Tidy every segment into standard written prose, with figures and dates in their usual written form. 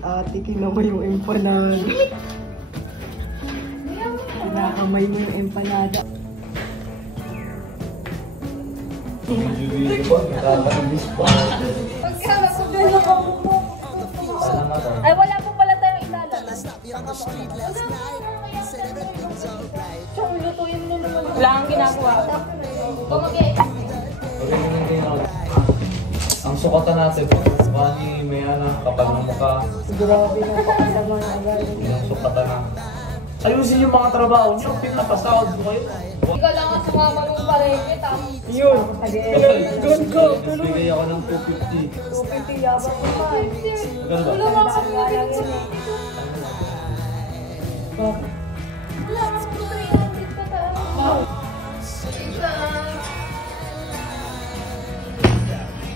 ate, kinamay yung empanada. Kinakamay mo yung empanada. Ay, wala po pala tayong ilala. Chong, lutuin mo naman. Wala kang ginagawa. Bumagay. Ang sukatan natin, bani, may anak, kapal ng mukha. Grabe na pakasama na galing. Yung sukatan na. Ayusin yung mga trabaho niyo, pinapasahod ko kayo. Ikaw lang ang sumama mong pareke, tapos. Yun, good go, tuloy. Bigay ako ng 250. 250 yabang mo pa. Maganda ba? Wala nga akong mabigyan. Wala nga akong 300 pa tayo.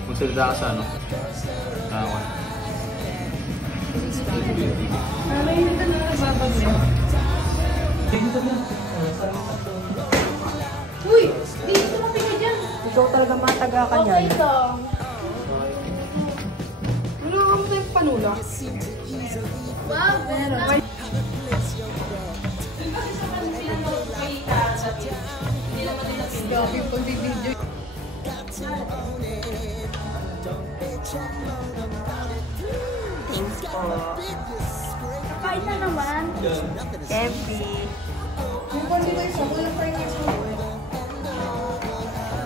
Magsalita ka sa ano? Tawa. May hindi ka na nagbabagay. Uy! Dito mo pinga dyan! Ikaw talaga mataga ka niyan. Okay lang. Wala ka mo tayong panula. Wow! Meron. Grabe yung pag-video. Kain na naman. Kempi. Yung pwede ko isa, walang fried rice mo.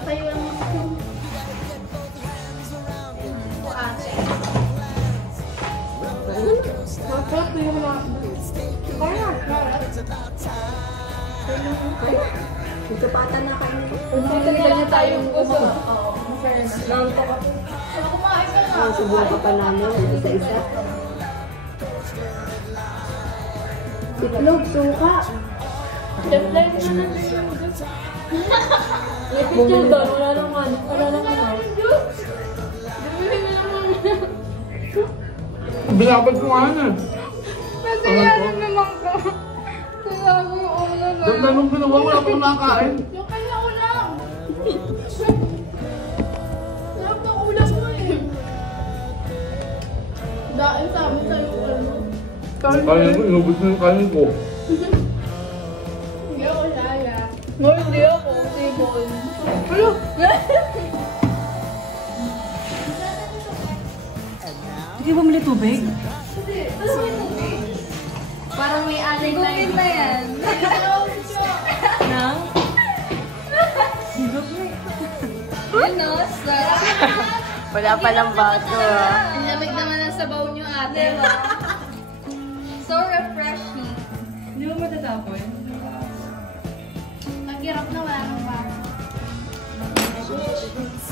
Tayo lang ako. O ate. Masarap na yung mga... Kaya na. Tutupatan na kayo. Dito na lang tayong gusto. Oo. Nanto ka. Ano kumain ka na? Subukan ka pa namin, isa-isa. Itlog, suka. Siyempre, ito na lang yung gusto. Ito doon, wala lang ano. Wala lang ano. Bilabad ko nga na. Masaya na naman ka. Salamat yung ulam. Damdamang ginawa, wala akong nakakain. Yung kanya ulam. Sarap ng ulam mo eh. Dahil sa amin sa'yo ulam mo. Kaya ko, inubos na yung kanin ko. Hindi ako laya. No, hindi ako. Table. Ano? Hindi ba mali tubig? Hindi. Ano ba yung tubig? Parang may aling na yun. na yan. Nang? Higop na Yun no? Wala palang baso ah. Ang lamig naman ang sabaw niyo ate. So refreshing. Hindi mo matatapoy? Ang hirap na wala nang para.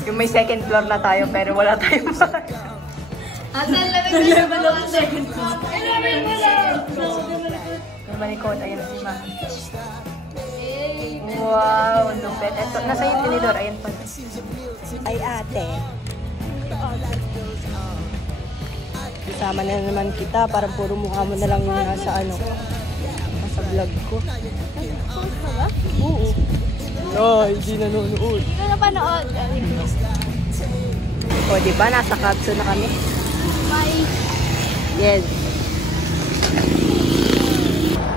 Yung may second floor na tayo pero wala tayong baso. Ate, ang lamig na sabaw ate. second floor. Ang lamig mo lang. Malikot, ayan si Ma. Wow, lupet. Ito, nasa yung tinidor, ayan pa. Ay ate. Kasama na naman kita, parang puro mukha mo na lang yung nasa ano. Nasa vlog ko. Oo. Ay, hindi nanonood. Hindi ko na panood. O, diba? Nasa capsule na kami. Bye. Yes.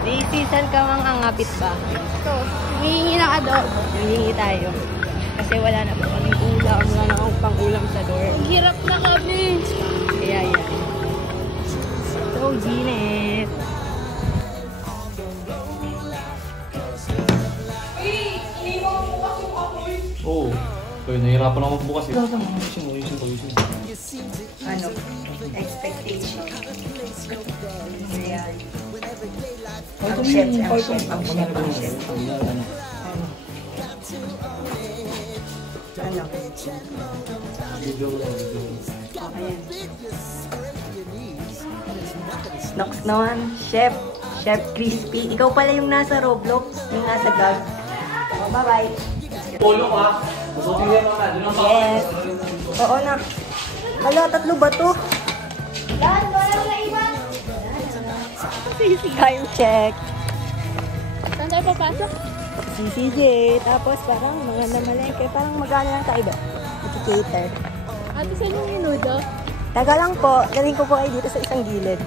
Di season ka mang angapit ba? So, humihingi ng adobo. Hihingi tayo. Kasi wala na po kaming ulam. Wala na akong pang-ulam sa door. Ang hirap na kami. Kaya yan. So, ginit. Oo. Kaya nahihirapan ako magbukas eh. Ayusin mo. Ano? Expectation. Ayan. Ang chef. Ano? Ayan. Nox naman. Chef Crispy. Ikaw pala yung nasa Roblox. Yung nasa vlog. Oh, bye-bye. Polo ka. Masukin yan mga. Yes. Oo na. Hala, 3 ba to? Lahat, wala na iwan. Time check. Saan tayo papasok? CCJ. Tapos parang mga namalengke. Parang magana lang tayo ba? Cater. Ate, saan yung minudo? Taga lang po, galing ko po kayo dito sa isang gilid.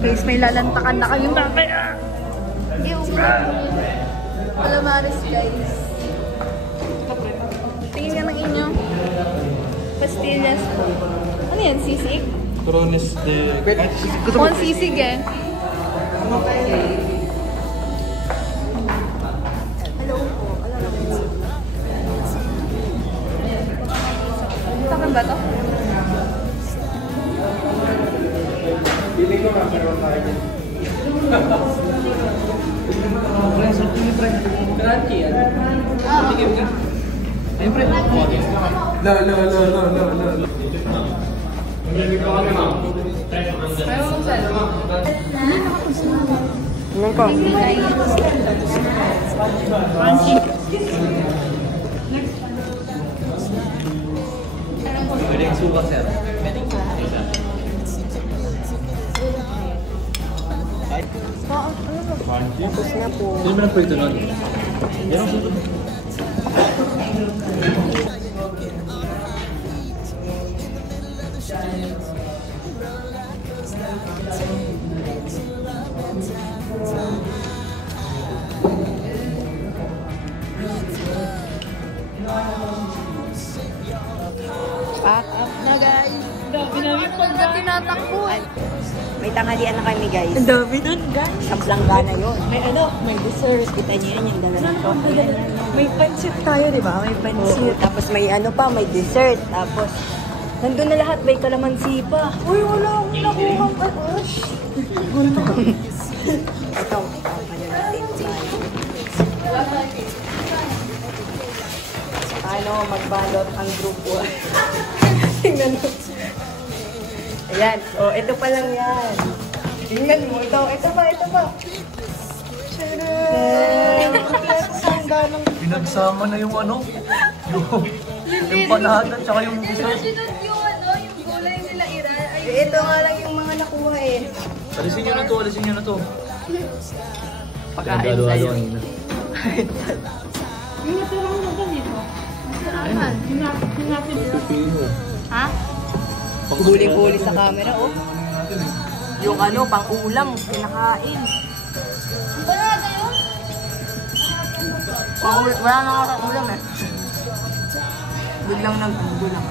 Guys, may lalantakan na kayong mamaya. Hindi, Calamares, guys. Tingin ka ng inyo. Pastillas po. Ano yan? Sisig? Corones de... Mukhang sisig eh. Hello po, ano lang po? Takan ba to? Pili ko na meron tayo dyan. Friends, ito yung friend. Crunchy yan. Sige, sige. Ayun, friend. No. Ano po? Crunchy. Pwede yung suka, sir. Tapos na po. Hindi mo nagprito nun. Yan ang suka. Pack up na guys. Dami namin pagka tinatakbuhan. May tanghalian na kami guys. Ang dami dun, guys. Sa Blanggana yun. May ano? May dessert. Kita niyo yan yung dala ng coffee. May pansit tayo, di ba? May pansit. Tapos may ano pa, may dessert. Tapos, nandun na lahat. May kalamansi pa. Uy, wala akong nakuhang patosh. Ito. Ano natin tayo. Paano magbalot ang grupo? Tingnan mo. Ayan. O, ito pa lang yan. Tingnan mo. Ito pa. Pinagsama na yung ano? Yung panahatan, tsaka yung dessert. Sinunod yung yung gulay nila Ira. Ito nga lang yung mga nakuha eh. Alisin nyo na to. Pagkain tayo. Yung natirang mo ganito. Masarapan. Hinapin mo. Ha? Guli-guli sa camera, oh. Yung ano, pang-ulam, pinakain. Wala na yun? Wala na ulam eh. Biglang nag-ulam.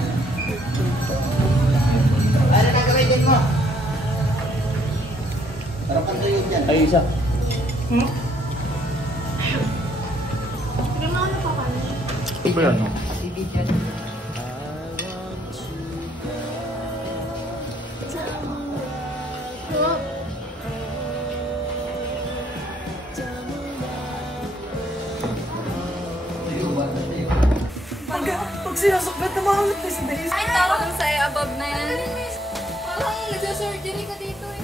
Ano na gawin mo? Harapan tayo dyan. Ay, isa. Tignan mo ano pa kami. Ito ba yan? No? Sige dyan. Pag sinasakbat na mga ulit sa days. Ay, tawag sa above na yan. Parang nagsa-surgery ka dito eh.